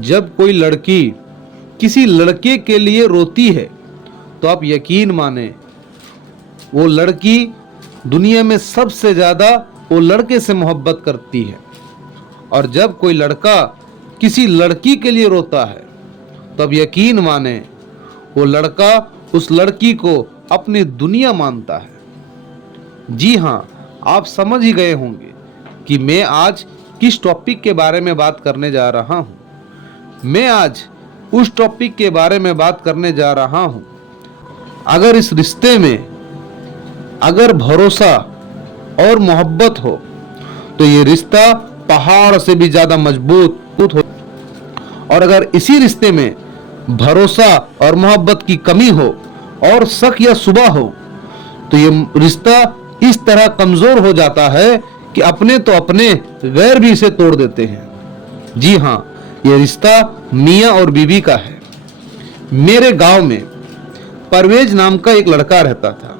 जब कोई लड़की किसी लड़के के लिए रोती है तो आप यकीन माने वो लड़की दुनिया में सबसे ज़्यादा वो लड़के से मोहब्बत करती है। और जब कोई लड़का किसी लड़की के लिए रोता है तो अब यकीन माने वो लड़का उस लड़की को अपनी दुनिया मानता है। जी हाँ, आप समझ ही गए होंगे कि मैं आज किस टॉपिक के बारे में बात करने जा रहा हूँ। मैं आज उस टॉपिक के बारे में बात करने जा रहा हूँ, अगर इस रिश्ते में अगर भरोसा और मोहब्बत हो तो ये रिश्ता पहाड़ से भी ज्यादा मजबूत हो। और अगर इसी रिश्ते में भरोसा और मोहब्बत की कमी हो और शक या शुबा हो तो ये रिश्ता इस तरह कमजोर हो जाता है कि अपने तो अपने गैर भी इसे तोड़ देते हैं। जी हाँ, ये रिश्ता मियाँ और बीवी का है। मेरे गांव में परवेज नाम का एक लड़का रहता था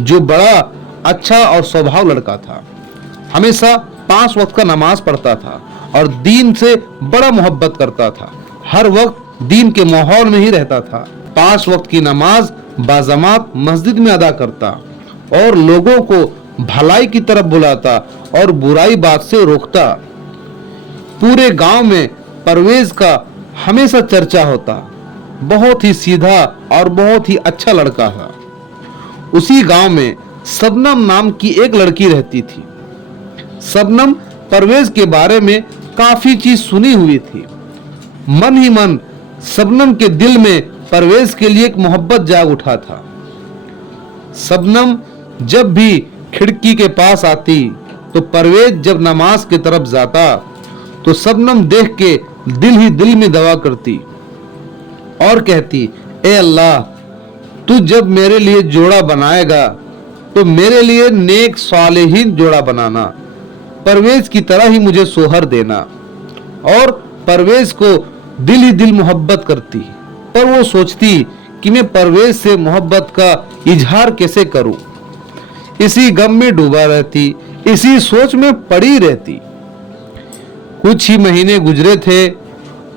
जो बड़ा अच्छा और स्वभाव लड़का था। हमेशा 5 वक्त का नमाज पढ़ता था और दीन से बड़ा मोहब्बत करता था। हर वक्त दीन के माहौल में ही रहता था। 5 वक्त की नमाज बाजमात मस्जिद में अदा करता और लोगों को भलाई की तरफ बुलाता और बुराई बात से रोकता। पूरे गांव में परवेज का हमेशा चर्चा होता। बहुत ही सीधा और बहुत ही अच्छा लड़का था। उसी गांव में शबनम नाम की एक लड़की रहती थी। शबनम परवेज के बारे में काफी चीज सुनी हुई थी। मन ही मन शबनम के दिल में परवेज के लिए एक मोहब्बत जाग उठा था। शबनम जब भी खिड़की के पास आती तो परवेज जब नमाज की तरफ जाता तो शबनम देख के दिल ही दिल में दवा करती और कहती, ए अल्लाह, तू जब मेरे लिए जोड़ा बनाएगा तो मेरे लिए नेक सालेहीन जोड़ा बनाना, परवेज की तरह ही मुझे सोहर देना। और परवेज को दिल ही दिल मोहब्बत करती, पर वो सोचती कि मैं परवेज से मोहब्बत का इजहार कैसे करूं। इसी गम में डूबा रहती, इसी सोच में पड़ी रहती। कुछ ही महीने गुजरे थे।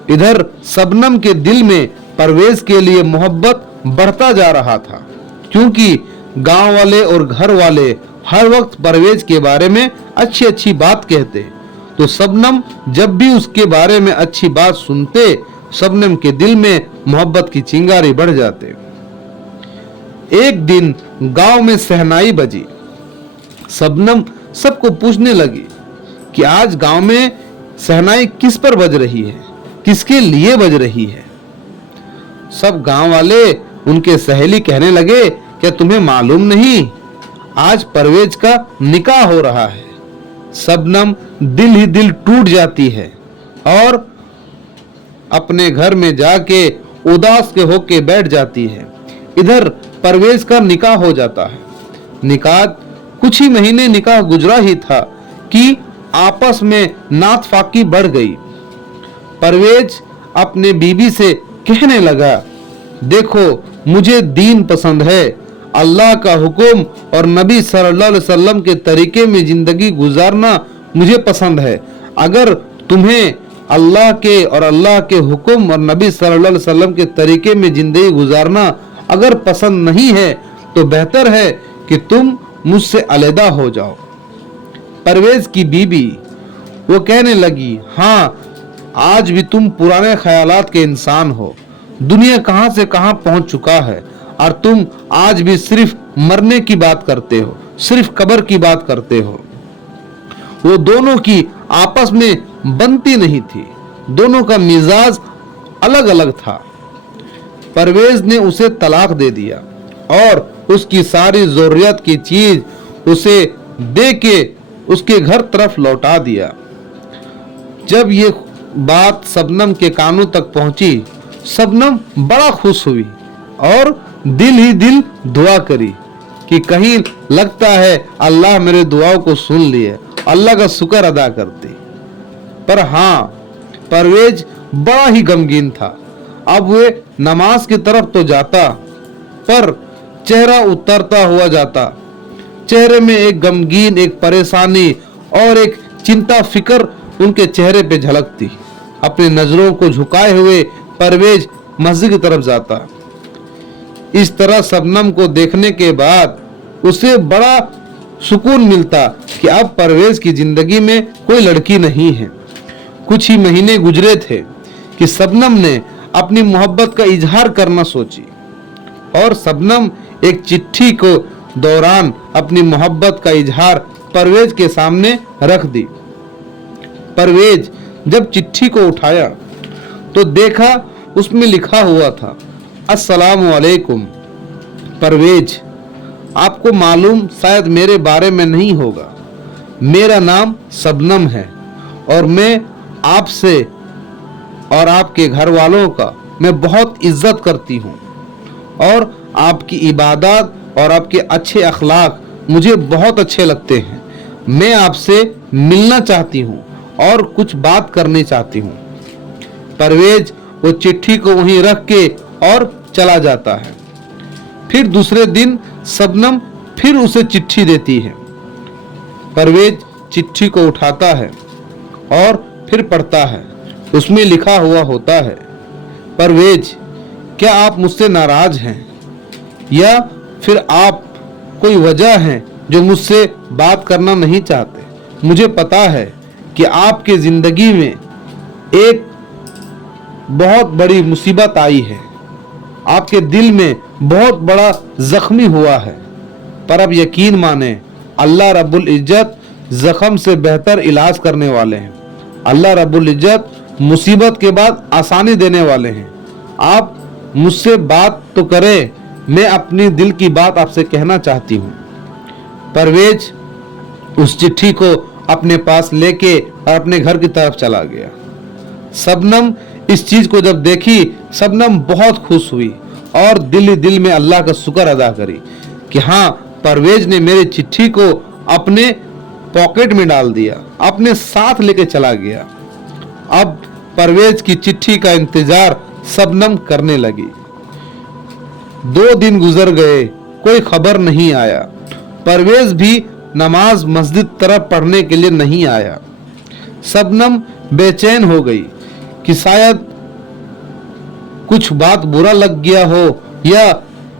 इधर शबनम के दिल में परवेज के लिए मोहब्बत बढ़ता जा रहा था, क्योंकि गांव वाले और घर वाले हर वक्त परवेज के बारे में अच्छी अच्छी बात कहते। तो शबनम जब भी उसके बारे में अच्छी बात सुनते, शबनम के दिल में मोहब्बत की चिंगारी बढ़ जाते। एक दिन गांव में शहनाई बजी। शबनम सबको पूछने लगी कि आज गांव में शहनाई किस पर बज रही है, किसके लिए बज रही है। सब गांव वाले उनके सहेली कहने लगे, क्या तुम्हें मालूम नहीं, आज परवेज का निकाह हो रहा है। शबनम दिल ही दिल टूट जाती है और अपने घर में जाके उदास के होके बैठ जाती है। इधर परवेज का निकाह हो जाता है। निकाह कुछ ही महीने निकाह गुजरा ही था कि आपस में नात फाकी बढ़ गई। परवेज अपने बीबी से कहने लगा, देखो मुझे दीन पसंद है, अल्लाह का हुक्म और नबी सल्लल्लाहु अलैहि वसल्लम के तरीके में जिंदगी गुजारना मुझे पसंद है। अगर तुम्हें अल्लाह के और अल्लाह के हुक्म और नबी सल्लल्लाहु अलैहि वसल्लम के तरीके में जिंदगी गुजारना अगर पसंद नहीं है तो बेहतर है कि तुम मुझसे अलहदा हो जाओ। परवेज की बीबी वो कहने लगी, हाँ, आज भी तुम पुराने ख्यालात के इंसान हो। दुनिया कहां से कहां पहुंच चुका है और तुम आज भी सिर्फ मरने की बात करते हो, सिर्फ कब्र की बात करते हो। वो दोनों की आपस में बनती नहीं थी। दोनों का मिजाज अलग अलग था। परवेज ने उसे तलाक दे दिया और उसकी सारी जरूरत की चीज उसे दे के उसके घर तरफ लौटा दिया। जब ये बात शबनम के कानों तक पहुंची, शबनम बड़ा खुश हुई और दिल ही दिल दुआ करी कि कहीं लगता है अल्लाह मेरे दुआओं को सुन लिए, अल्लाह का शुक्र अदा करती। पर हाँ, परवेज बड़ा ही गमगीन था। अब वे नमाज की तरफ तो जाता पर चेहरा उतरता हुआ जाता। चेहरे में एक गमगीन, एक परेशानी और एक चिंता फिक्र उनके चेहरे पे झलकती। अपनी नजरों को झुकाए हुए परवेज मस्जिद की तरफ जाता। इस तरह शबनम को देखने के बाद उसे बड़ा सुकून मिलता कि अब परवेज की जिंदगी में कोई लड़की नहीं है। कुछ ही महीने गुजरे थे कि शबनम ने अपनी मोहब्बत का इजहार करना सोची और शबनम एक चिट्ठी को दौरान अपनी मोहब्बत का इजहार परवेज के सामने रख दी। परवेज जब चिट्ठी को उठाया तो देखा उसमें लिखा हुआ था, अस्सलामु अलैकुम परवेज, आपको मालूम शायद मेरे बारे में नहीं होगा, मेरा नाम शबनम है और मैं आपसे और आपके घर वालों का मैं बहुत इज्जत करती हूँ और आपकी इबादत और आपके अच्छे अखलाक मुझे बहुत अच्छे लगते हैं। मैं आपसे मिलना चाहती हूँ और कुछ बात करनी चाहती हूँ। परवेज वो चिट्ठी को वहीं रख के और चला जाता है। फिर दूसरे दिन शबनम फिर उसे चिट्ठी देती है। परवेज चिट्ठी को उठाता है और फिर पढ़ता है। उसमें लिखा हुआ होता है, परवेज, क्या आप मुझसे नाराज हैं या फिर आप कोई वजह है जो मुझसे बात करना नहीं चाहते? मुझे पता है कि आपके जिंदगी में एक बहुत बड़ी मुसीबत आई है, आपके दिल में बहुत बड़ा जख्मी हुआ है, पर अब यकीन माने अल्लाह रब्बुल इज्जत जख्म से बेहतर इलाज करने वाले हैं। अल्लाह रब्बुल इज्जत मुसीबत के बाद आसानी देने वाले हैं। आप मुझसे बात तो करें, मैं अपनी दिल की बात आपसे कहना चाहती हूँ। परवेज उस चिट्ठी को अपने पास लेके और अपने घर की तरफ चला गया। शबनम इस चीज को जब देखी, शबनम बहुत खुश हुई और दिल ही दिल में अल्लाह का शुक्र अदा करी कि हाँ, परवेज ने मेरी चिट्ठी को अपने पॉकेट में डाल दिया, अपने साथ लेके चला गया। अब परवेज की चिट्ठी का इंतजार शबनम करने लगी। 2 दिन गुजर गए, कोई खबर नहीं आया। परवेज भी नमाज मस्जिद तरफ पढ़ने के लिए नहीं आया। शबनम बेचैन हो गई कि शायद कुछ बात बुरा लग गया हो या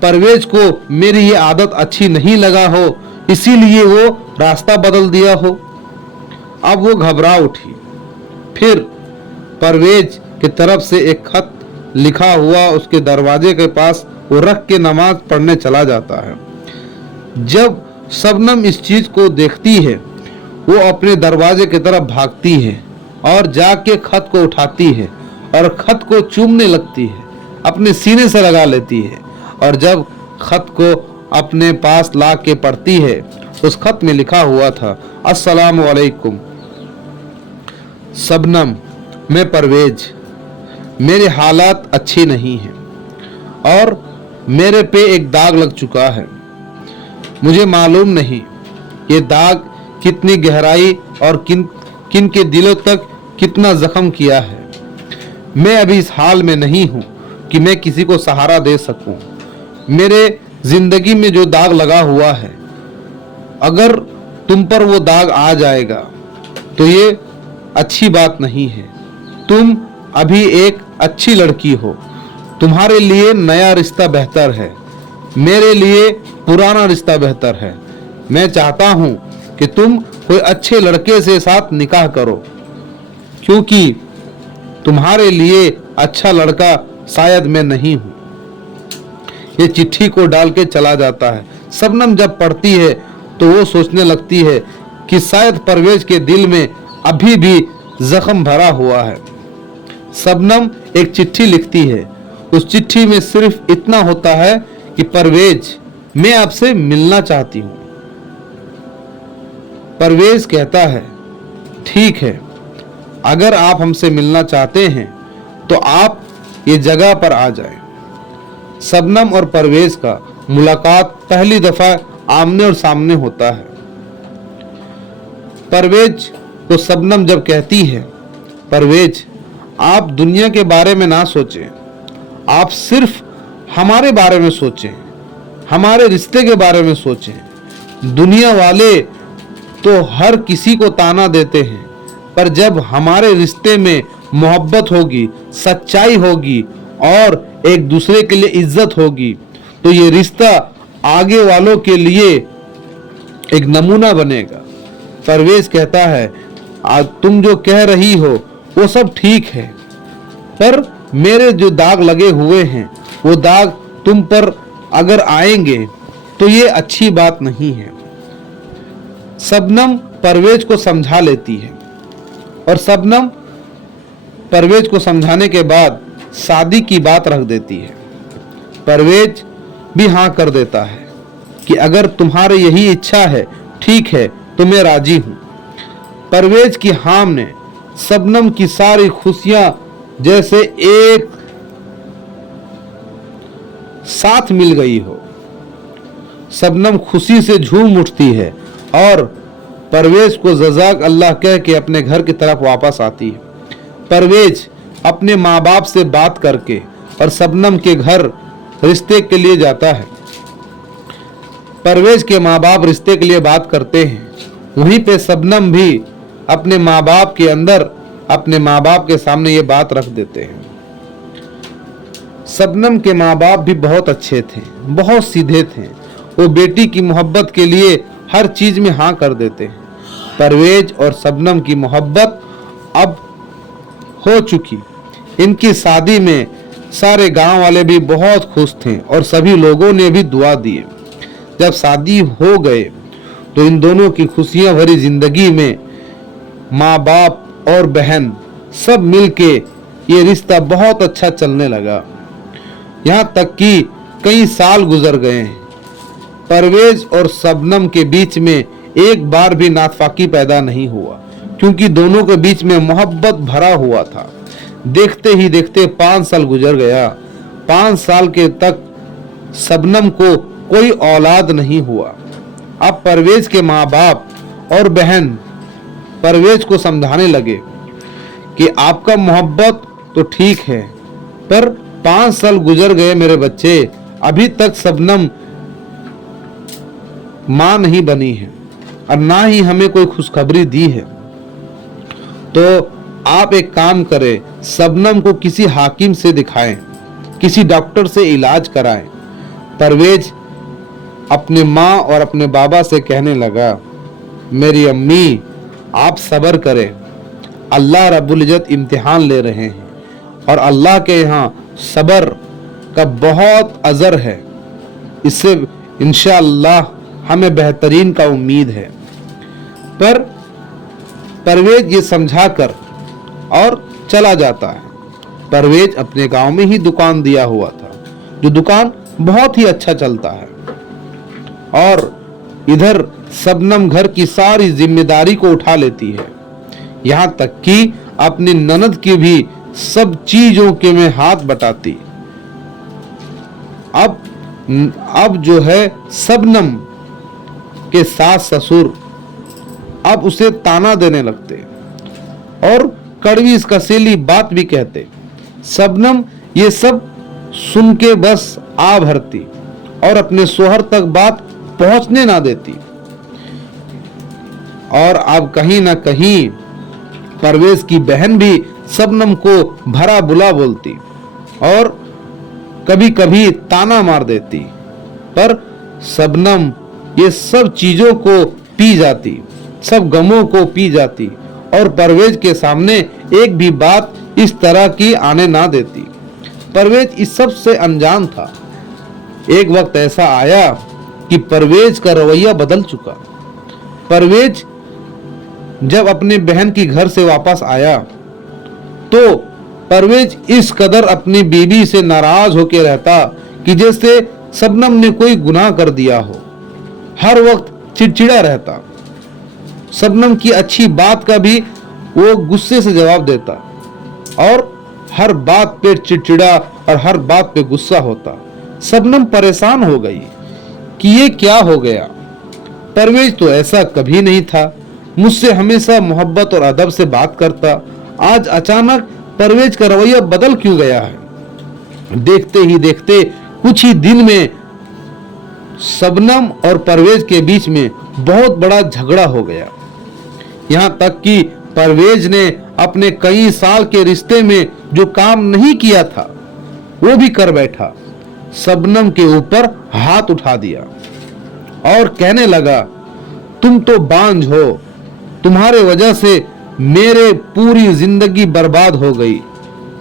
परवेज को मेरी ये आदत अच्छी नहीं लगा हो, इसीलिए वो रास्ता बदल दिया हो। अब वो घबरा उठी। फिर परवेज की तरफ से एक खत लिखा हुआ उसके दरवाजे के पास वो रख के नमाज पढ़ने चला जाता है। जब शबनम इस चीज को देखती है, वो अपने दरवाजे की तरफ भागती है और जाके खत को उठाती है और खत को चूमने लगती है, अपने सीने से लगा लेती है और जब खत को अपने पास ला के पढ़ती है, उस खत में लिखा हुआ था, अस्सलामु अलैकुम शबनम, मैं परवेज, मेरी हालात अच्छी नहीं है और मेरे पे एक दाग लग चुका है। मुझे मालूम नहीं ये दाग कितनी गहराई और किन के दिलों तक कितना जख्म किया है। मैं अभी इस हाल में नहीं हूँ कि मैं किसी को सहारा दे सकूं। मेरे जिंदगी में जो दाग लगा हुआ है, अगर तुम पर वो दाग आ जाएगा तो ये अच्छी बात नहीं है। तुम अभी एक अच्छी लड़की हो, तुम्हारे लिए नया रिश्ता बेहतर है, मेरे लिए पुराना रिश्ता बेहतर है। मैं चाहता हूं कि तुम कोई अच्छे लड़के से साथ निकाह करो, क्योंकि तुम्हारे लिए अच्छा लड़का शायद मैं नहीं हूं। ये चिट्ठी को डाल के चला जाता है। शबनम जब पढ़ती है तो वो सोचने लगती है कि शायद परवेज के दिल में अभी भी जख्म भरा हुआ है। शबनम एक चिट्ठी लिखती है। उस चिट्ठी में सिर्फ इतना होता है कि परवेज, मैं आपसे मिलना चाहती हूं। परवेज कहता है, ठीक है, अगर आप हमसे मिलना चाहते हैं तो आप ये जगह पर आ जाएं। शबनम और परवेज का मुलाकात पहली दफा आमने और सामने होता है। परवेज को शबनम जब कहती है, परवेज, आप दुनिया के बारे में ना सोचें, आप सिर्फ हमारे बारे में सोचें, हमारे रिश्ते के बारे में सोचें। दुनिया वाले तो हर किसी को ताना देते हैं, पर जब हमारे रिश्ते में मोहब्बत होगी, सच्चाई होगी और एक दूसरे के लिए इज्जत होगी, तो ये रिश्ता आगे वालों के लिए एक नमूना बनेगा। परवेज कहता है, आज तुम जो कह रही हो वो सब ठीक है, पर मेरे जो दाग लगे हुए हैं वो दाग तुम पर अगर आएंगे तो ये अच्छी बात नहीं है। शबनम परवेज को समझा लेती है और शबनम परवेज को समझाने के बाद शादी की बात रख देती है। परवेज भी हाँ कर देता है कि अगर तुम्हारी यही इच्छा है, ठीक है, तो मैं राजी हूं। परवेज की हाँ ने शबनम की सारी खुशियां जैसे एक साथ मिल गई हो। शबनम खुशी से झूम उठती है और परवेज को जज़ाक अल्लाह कह के अपने घर की तरफ वापस आती है। परवेज अपने माँ बाप से बात करके और शबनम के घर रिश्ते के लिए जाता है। परवेज के माँ बाप रिश्ते के लिए बात करते हैं, वहीं पे शबनम भी अपने माँ बाप के अंदर अपने माँ बाप के सामने ये बात रख देते हैं। शबनम के माँ बाप भी बहुत अच्छे थे, बहुत सीधे थे। वो बेटी की मोहब्बत के लिए हर चीज में हाँ कर देते हैं। परवेज और शबनम की मोहब्बत अब हो चुकी। इनकी शादी में सारे गांव वाले भी बहुत खुश थे और सभी लोगों ने भी दुआ दी। जब शादी हो गए तो इन दोनों की खुशियां भरी जिंदगी में माँ बाप और बहन सब मिलके ये रिश्ता बहुत अच्छा चलने लगा। यहाँ तक कि कई साल गुजर गए हैं। परवेज और शबनम के बीच में एक बार भी नातफाकी पैदा नहीं हुआ, क्योंकि दोनों के बीच में मोहब्बत भरा हुआ था। देखते ही देखते 5 साल गुजर गया। 5 साल के तक शबनम को कोई औलाद नहीं हुआ। अब परवेज के माँ बाप और बहन परवेज को समझाने लगे कि आपका मोहब्बत तो ठीक है, पर 5 साल गुजर गए मेरे बच्चे, अभी तक शबनम मां नहीं बनी है और ना ही हमें कोई खुशखबरी दी है। तो आप एक काम करें, शबनम को किसी हाकिम से दिखाएं, किसी डॉक्टर से इलाज कराएं। परवेज अपने माँ और अपने बाबा से कहने लगा, मेरी अम्मी आप सब्र करें, अल्लाह रब्बुल इज्जत इम्तिहान ले रहे हैं और अल्लाह के यहाँ सब्र का बहुत अजर है, इससे इंशाअल्लाह हमें बेहतरीन का उम्मीद है। पर परवेज ये समझाकर और चला जाता है। परवेज अपने गांव में ही दुकान दिया हुआ था, जो दुकान बहुत ही अच्छा चलता है, और इधर शबनम घर की सारी जिम्मेदारी को उठा लेती है। यहाँ तक कि अपनी ननद की भी सब चीजों के में हाथ बटाती। अब जो है शबनम के सास ससुर अब उसे ताना देने लगते और कड़वी कसीली बात भी कहते। शबनम ये सब सुन के बस आ भरती और अपने शोहर तक बात पहुंचने ना देती। और अब कहीं ना कहीं परवेज की बहन भी शबनम को भरा बुला बोलती और कभी कभी ताना मार देती, पर शबनम ये सब चीजों को पी जाती, सब गमों को पी जाती और परवेज के सामने एक भी बात इस तरह की आने ना देती। परवेज इस सब से अनजान था। एक वक्त ऐसा आया कि परवेज का रवैया बदल चुका। परवेज जब अपने बहन की घर से वापस आया तो परवेज इस कदर अपनी बीवी से नाराज होकर रहता कि जैसे शबनम ने कोई गुनाह कर दिया हो। हर वक्त चिड़चिड़ा रहता। शबनम की अच्छी बात का भी वो गुस्से से जवाब देता और हर बात पे चिड़चिड़ा और हर बात पे गुस्सा होता। शबनम परेशान हो गई कि ये क्या हो गया। परवेज तो ऐसा कभी नहीं था, मुझसे हमेशा मोहब्बत और अदब से बात करता, आज अचानक परवेज का रवैया बदल क्यों गया है। देखते ही देखते कुछ ही दिन में शबनम और परवेज के बीच में बहुत बड़ा झगड़ा हो गया। यहाँ तक कि परवेज ने अपने कई साल के रिश्ते में जो काम नहीं किया था वो भी कर बैठा। शबनम के ऊपर हाथ उठा दिया और कहने लगा, तुम तो बांझ हो, तुम्हारे वजह से मेरे पूरी जिंदगी बर्बाद हो गई।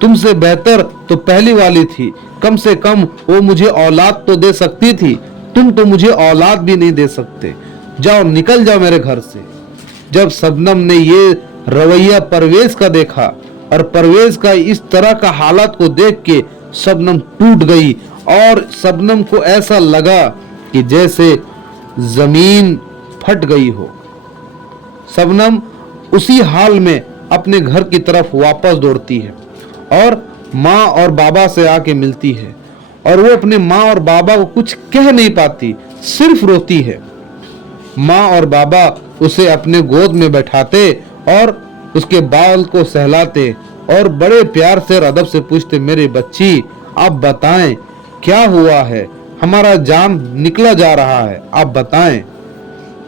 तुमसे बेहतर तो पहली वाली थी, कम से कम वो मुझे औलाद तो दे सकती थी, तुम तो मुझे औलाद भी नहीं दे सकते। जाओ, निकल जाओ मेरे घर से। जब शबनम ने ये रवैया परवेज का देखा और परवेज का इस तरह का हालात को देख के शबनम टूट गई और शबनम को ऐसा लगा कि जैसे जमीन फट गई हो। शबनम उसी हाल में अपने घर की तरफ वापस दौड़ती है और माँ और बाबा से आके मिलती है और वो अपने माँ और बाबा को कुछ कह नहीं पाती, सिर्फ रोती है। माँ और बाबा उसे अपने गोद में बैठाते और उसके बाल को सहलाते और बड़े प्यार से और अदब से पूछते, मेरी बच्ची आप बताएं क्या हुआ है, हमारा जान निकला जा रहा है, आप बताएं।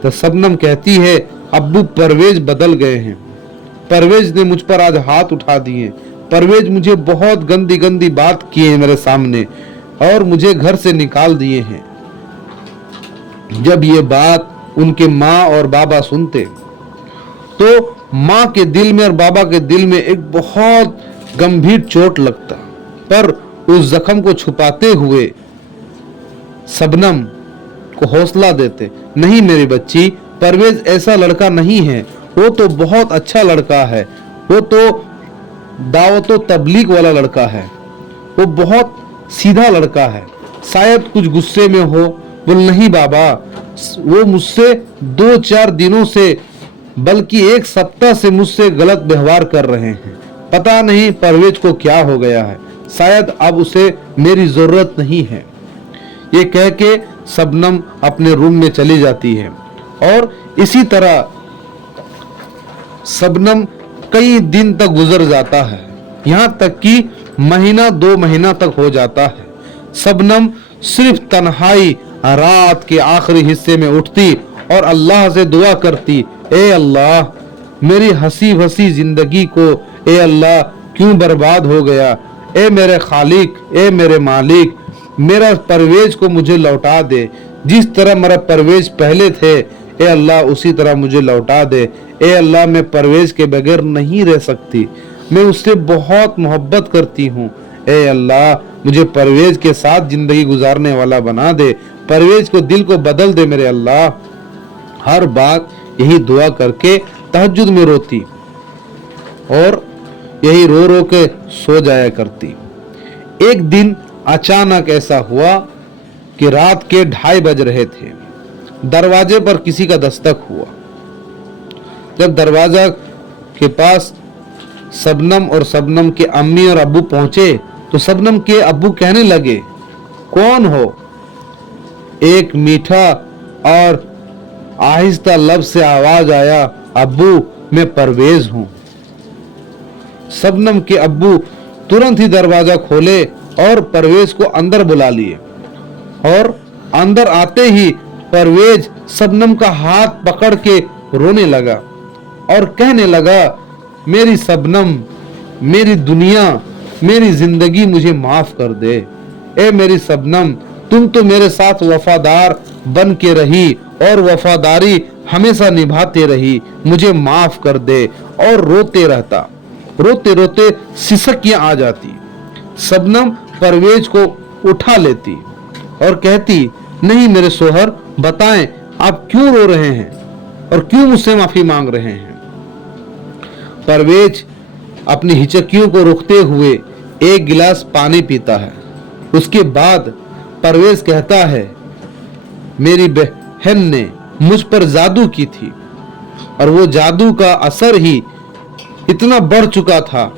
तो शबनम कहती है, अब्बू परवेज बदल गए हैं, परवेज ने मुझ पर आज हाथ उठा दिए, परवेज मुझे बहुत गंदी गंदी बात किए हैं मेरे सामने और मुझे घर से निकाल दिए हैं। जब ये बात उनके माँ और बाबा सुनते तो माँ के दिल में और बाबा के दिल में एक बहुत गंभीर चोट लगता, पर उस जख्म को छुपाते हुए शबनम को हौसला देते, नहीं मेरी बच्ची, परवेज ऐसा लड़का नहीं है, वो तो बहुत अच्छा लड़का है, वो तो दावत व तबलीग वाला लड़का है, वो बहुत सीधा लड़का है, शायद कुछ गुस्से में हो। बोल नहीं बाबा, वो मुझसे 2-4 दिनों से बल्कि 1 सप्ताह से मुझसे गलत व्यवहार कर रहे हैं, पता नहीं परवेज को क्या हो गया है, शायद अब उसे मेरी जरूरत नहीं है। ये कह के शबनम अपने रूम में चली जाती है और इसी तरह शबनम कई दिन तक गुजर जाता है, यहाँ तक कि महीना 2 महीना तक हो जाता है। शबनम सिर्फ तन्हाई रात के आखिरी हिस्से में उठती और अल्लाह से दुआ करती, ए अल्लाह मेरी हंसी हंसी जिंदगी को ए अल्लाह क्यों बर्बाद हो गया, ए मेरे खालिक, ए मेरे मालिक, मेरा परवेज को मुझे लौटा दे, जिस तरह मेरा परवेज पहले थे ए अल्लाह उसी तरह मुझे लौटा दे। ए अल्लाह मैं परवेज के बगैर नहीं रह सकती, मैं उससे बहुत मोहब्बत करती हूँ, ए अल्लाह मुझे परवेज के साथ जिंदगी गुजारने वाला बना दे, परवेज को दिल को बदल दे मेरे अल्लाह। हर बात यही दुआ करके तहज्जुद में रोती और यही रो रो के सो जाया करती। एक दिन अचानक ऐसा हुआ कि रात के 2:30 बज रहे थे, दरवाजे पर किसी का दस्तक हुआ। जब दरवाजा के पास शबनम और शबनम के अम्मी और अब्बू पहुंचे तो शबनम के अब्बू कहने लगे, कौन हो? एक मीठा और आहिस्ता लफ्ज से आवाज आया, अब्बू मैं परवेज हूं। शबनम के अब्बू तुरंत ही दरवाजा खोले और परवेज को अंदर बुला लिए और अंदर आते ही परवेज शबनम का हाथ पकड़ के रोने लगा और कहने लगा, मेरी शबनम, मेरी दुनिया, मेरी जिंदगी मुझे माफ कर दे। ए मेरी शबनम, तुम तो मेरे साथ वफादार बन के रही और वफादारी हमेशा निभाते रही, मुझे माफ कर दे। और रोते रहता, रोते रोते सिसकियां आ जाती। शबनम परवेज को उठा लेती और कहती, नहीं मेरे सोहर, बताएं आप क्यों रो रहे हैं और क्यों मुझसे माफी मांग रहे हैं। परवेज अपनी हिचकियों को रोकते हुए 1 गिलास पानी पीता है। उसके बाद परवेज कहता है, मेरी बहन ने मुझ पर जादू की थी और वो जादू का असर ही इतना बढ़ चुका था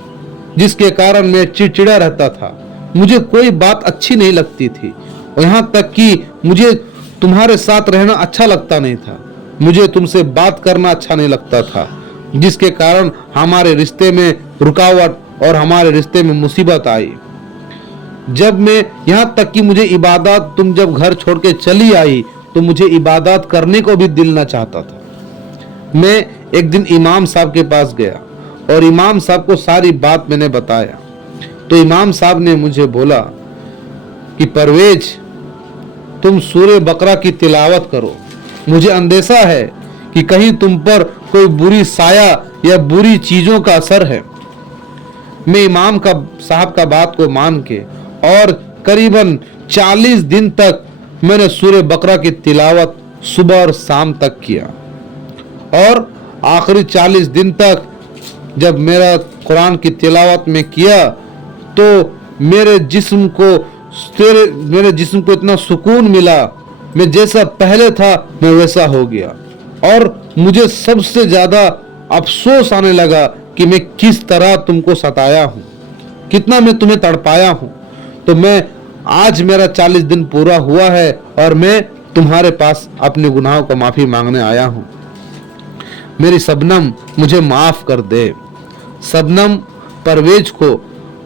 जिसके कारण मैं चिड़चिड़ा रहता था, मुझे कोई बात अच्छी नहीं लगती थी और यहाँ तक कि मुझे तुम्हारे साथ रहना अच्छा लगता नहीं था, मुझे तुमसे बात करना अच्छा नहीं लगता था, जिसके कारण हमारे रिश्ते में रुकावट और हमारे रिश्ते में मुसीबत आई। जब मैं यहाँ तक कि मुझे इबादत, तुम जब घर छोड़ के चली आई तो मुझे इबादत करने को भी दिल ना चाहता था। मैं एक दिन इमाम साहब के पास गया और इमाम साहब को सारी बात मैंने बताया। तो इमाम साहब ने मुझे बोला कि परवेज, तुम सूरह बकरा की तिलावत करो, मुझे अंदेशा है कि कहीं तुम पर कोई बुरी साया या बुरी चीजों का असर है। मैं इमाम साहब का बात को मान के और करीबन 40 दिन तक मैंने सूरह बकरा की तिलावत सुबह और शाम तक किया, और आखिरी 40 दिन तक जब मेरा कुरान की तिलावत में किया तो मेरे जिस्म को इतना सुकून मिला, मैं जैसा पहले था मैं वैसा हो गया। और मुझे सबसे ज्यादा अफसोस आने लगा कि मैं किस तरह तुमको सताया हूं, कितना मैं तुम्हें तड़पाया हूं। तो मैं आज मेरा 40 दिन पूरा हुआ है और मैं तुम्हारे पास अपने गुनाहों का माफी मांगने आया हूं। मेरी शबनम मुझे माफ कर दे। शबनम परवेज को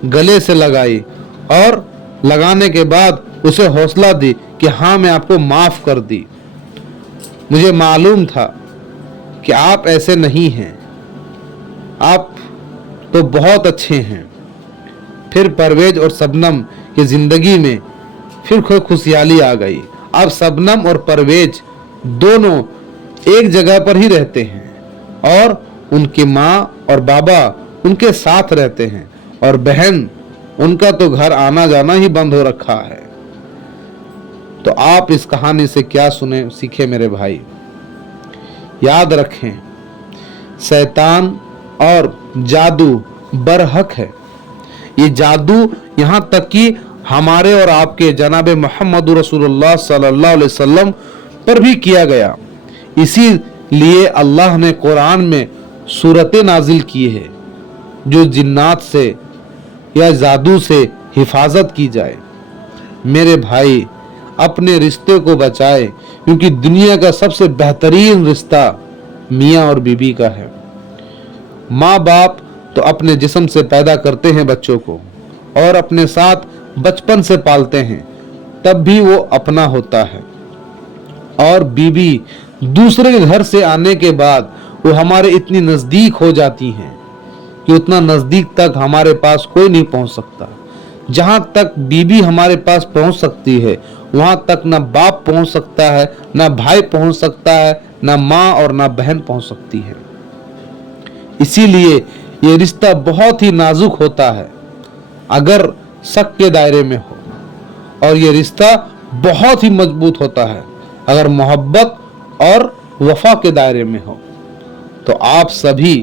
गले से लगाई और लगाने के बाद उसे हौसला दी कि हाँ, मैं आपको माफ कर दी। मुझे मालूम था कि आप ऐसे नहीं हैं, आप तो बहुत अच्छे हैं। फिर परवेज और शबनम की जिंदगी में फिर कोई खुशहाली आ गई। अब शबनम और परवेज दोनों एक जगह पर ही रहते हैं और उनकी माँ और बाबा उनके साथ रहते हैं, और बहन उनका तो घर आना जाना ही बंद हो रखा है। तो आप इस कहानी से क्या सीखे मेरे भाई? याद रखें, शैतान और जादू बरहक है। ये जादू यहाँ तक कि हमारे और आपके जनाब मोहम्मद रसूलुल्लाह सल्लल्लाहु अलैहि वसल्लम पर भी किया गया। इसीलिए अल्लाह ने कुरान में सूरतें नाजिल की है जो जिन्नात से या जादू से हिफाजत की जाए। मेरे भाई, अपने रिश्ते को बचाए, क्योंकि दुनिया का सबसे बेहतरीन रिश्ता मियाँ और बीबी का है। माँ बाप तो अपने जिस्म से पैदा करते हैं बच्चों को और अपने साथ बचपन से पालते हैं, तब भी वो अपना होता है। और बीबी दूसरे के घर से आने के बाद वो हमारे इतनी नजदीक हो जाती हैं कि उतना नजदीक तक हमारे पास कोई नहीं पहुंच सकता। जहां तक बीबी हमारे पास पहुंच सकती है वहां तक ना बाप पहुंच सकता है, ना भाई पहुंच सकता है, ना माँ और ना बहन पहुंच सकती है। इसीलिए ये रिश्ता बहुत ही नाजुक होता है अगर शक के दायरे में हो, और ये रिश्ता बहुत ही मजबूत होता है अगर मोहब्बत और वफा के दायरे में हो। तो आप सभी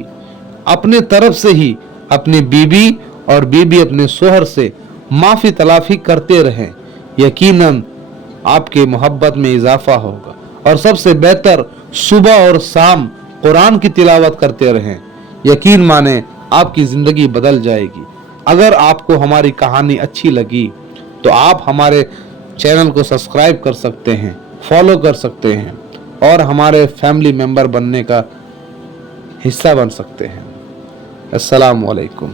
अपने तरफ से ही अपनी बीबी और बीबी अपने शोहर से माफी तलाफी करते रहें। यकीनन आपके मोहब्बत में इजाफा होगा। और सबसे बेहतर, सुबह और शाम कुरान की तिलावत करते रहें। यकीन माने आपकी जिंदगी बदल जाएगी। अगर आपको हमारी कहानी अच्छी लगी तो आप हमारे चैनल को सब्सक्राइब कर सकते हैं, फॉलो कर सकते हैं और हमारे फैमिली मेंबर बनने का हिस्सा बन सकते हैं। अस्सलाम वालेकुम।